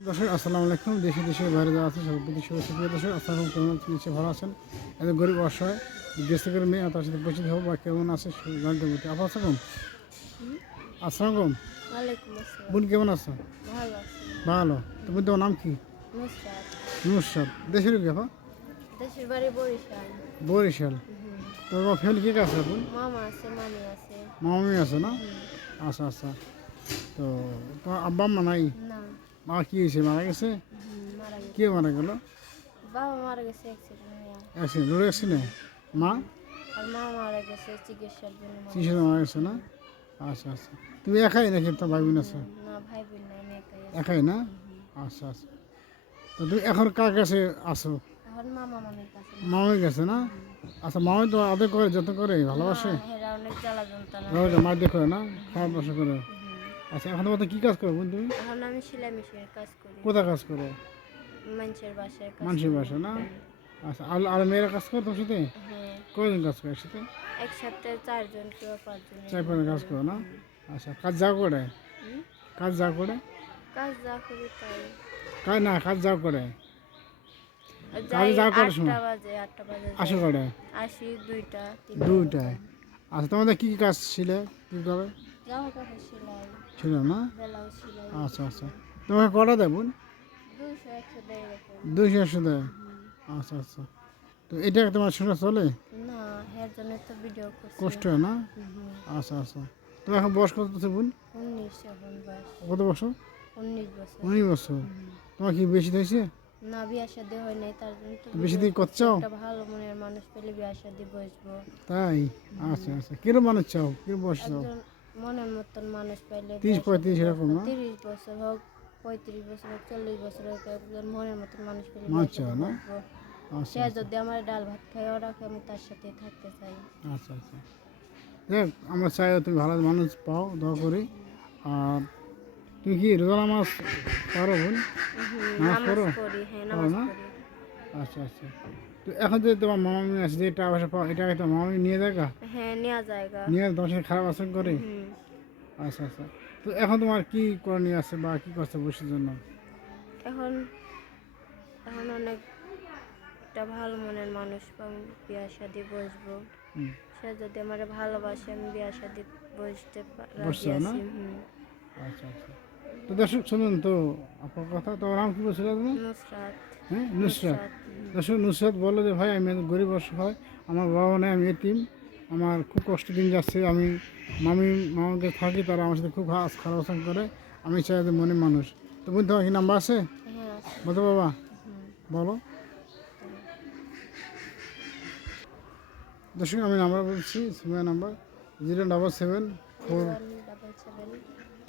দর্শক আসসালামু আলাইকুম। দেশে দেশের বাইরে যাওয়া আছে সব প্রতি শুভেচ্ছা। প্রিয় দর্শক আসসালাম কেমন নিশ্চয়ই ভালো আছেন। এত গরিব অসহায় দেশ থেকে মেয়ে তার সাথে পরিচিত হব। বা কেমন আছে জানতে পারছি আপা আসসালাম আসসালাম বোন কেমন আছো? ভালো তুমি তোমার নাম কি? নুসরাত। দেশের কি আপা? বরিশাল। বরিশাল। তোমার ফ্যামিলি কে আছে বোন মামা আছে মামি আছে। মামি আছে না? আচ্ছা আচ্ছা। তো তোমার আব্বা আম্মা নাই? মা কি হয়েছে? মারা গেছে? গেছে। কে মারা গেল? বাবা মারা গেছে অ্যাক্সিডেন্ট অ্যাক্সিডেন্ট রোড অ্যাক্সিডেন্ট মা? মা মারা গেছে চিকিৎসার জন্য মারা মারা গেছে না? আচ্ছা আচ্ছা। তুমি একাই নাকি তোমার ভাই বোন আছে? না ভাই বোন একাই না? আচ্ছা আচ্ছা। তো তুমি এখন কার কাছে আসো এখন মামা মামির কাছে। মামার কাছে না? আচ্ছা মামাই তো আদর করে যত করে ভালোবাসে? ভালো মার দিয়ে করে না? খারাপ বাসা করে। আচ্ছা এখন তোমার কি কাজ করো বোন তুমি এখন আমি সেলাই মেশিনের কাজ করি। কোথায় কাজ করো? মানুষের বাসায় মানুষের বাসা না? আচ্ছা আর আর মেয়েরা কাজ করে তোর সাথে? হ্যাঁ। কয়জন কাজ করে একসাথে? এক সপ্তাহে চারজন কেউ পাঁচজন চার পাঁচজন কাজ করো না? আচ্ছা কাজ যাও করে? কাজ যাও করে? কাজ যা করি তাই। কাজ না কাজ যাও করে? যাই যা করার সময়? বাজে আটটা বাজে আসো করে? আসি দুইটা দুইটায়? আচ্ছা তোমাদের কি কি কাজ ছিল? কি করে? জামা কাপড় সেলাই। ছিল না? আচ্ছা আচ্ছা। তোমাকে কটা দেয় বোন? দুশো একশো দুইশো একশো দেয়? আচ্ছা আচ্ছা। তো এটা তোমার শোনা চলে না এর জন্য তো ভিডিও করছি। কষ্ট হয় না? আচ্ছা আচ্ছা। তুমি এখন বয়স কত আছে বোন? কত বছর? উনিশ বছর। তোমার কি বেশি হয়েছে? না বিয়া শাদি হয় নাই তার জন্য বেশি দিন কত চাও ভালো মনের মানুষ পেলে বিয়া শাদি বসবো। তাই? আচ্ছা আচ্ছা। কিরম মানুষ চাও? কিরম বয়স চাও? মনের মতন মানুষ পাইলে তিরিশ পঁয়ত্রিশ এরকম না? তিরিশ বছর হোক পঁয়ত্রিশ বছর হোক চল্লিশ বছর হোক একজন মনের মতন মানুষ পেলে না? আচ্ছা সে যদি আমার ডাল ভাত খাইও রাখে আমি তার সাথে থাকতে চাই? আচ্ছা আচ্ছা। দেখ আমরা চাই তুমি ভালো মানুষ পাও দোয়া করি। আর তুমি কি রোজা নামাজ পারো বোন? নামাজ পড়ো? হ্যাঁ নামাজ না? পড়ি। আচ্ছা আচ্ছা। তো এখন যে তোমার মামামি আছে যে টাকা পয়সা পাও এটা তোমার মামামি নিয়ে দেখা হ্যাঁ নেওয়া জায়গা নিয়ে তোমার সাথে খারাপ আচরণ করে? আচ্ছা আচ্ছা। তো এখন তোমার কি করণীয় আছে বা কি করছে বসের জন্য? এখন এখন অনেক একটা ভালো মনের মানুষ পাবো বিয়া শাদি বসবো। সে যদি আমার ভালোবাসে আমি বিয়া শাদি বসতে বসছো না? আচ্ছা আচ্ছা। তো দর্শক শুনুন তো আপনার কথা। তো নাম কি বলছিল? তুমি নুসরাত। হ্যাঁ নুসরাত। দর্শক নুসরাত বলল যে ভাই আমি গরিব হয় আমার বাবা নেই আমি এতিম আমার খুব কষ্ট দিন যাচ্ছে আমি মামি মামাকে থাকি তারা আমার সাথে খুব খারাপ আচরণ করে আমি চাই যে মনে মানুষ। তো বুঝতে তোমার কি নাম্বার আছে? হ্যাঁ। বলতে বাবা বলো। দর্শক আমি নাম্বার বলছি সময় number zero double seven four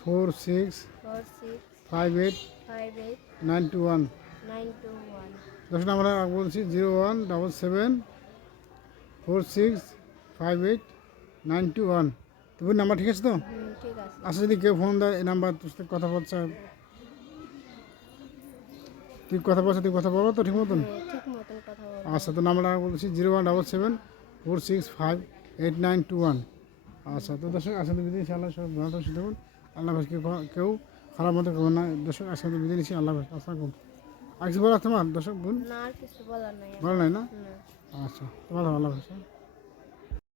four six five eight nine two one দশ নাম্বার বলছি zero one double seven four six five eight nine two one. তুমি নাম্বার ঠিক আছে তো? আচ্ছা যদি কেউ ফোন দেয় এই নাম্বার তোর সাথে কথা বলছে। তুই কথা বলছে তুই কথা বলো তো ঠিক মতন? হ্যাঁ আচ্ছা তো নাম্বার বলছি zero one double seven four six five eight nine two one. আচ্ছা তো দর্শক আসলে বিদিন আল্লাহ সব ভালো থাকুন আল্লাহ। কেউ কেউ খারাপ মতো করবেন না। দর্শক আসলে বিদিন নিচ্ছি। আল্লাহ হাফেজ। আসসালাম আর কিছু বলার তোমার দর্শক বোন না কিছু বলার নাই। ভালো নাই না? আচ্ছা তোমার ভালো হ্যাঁ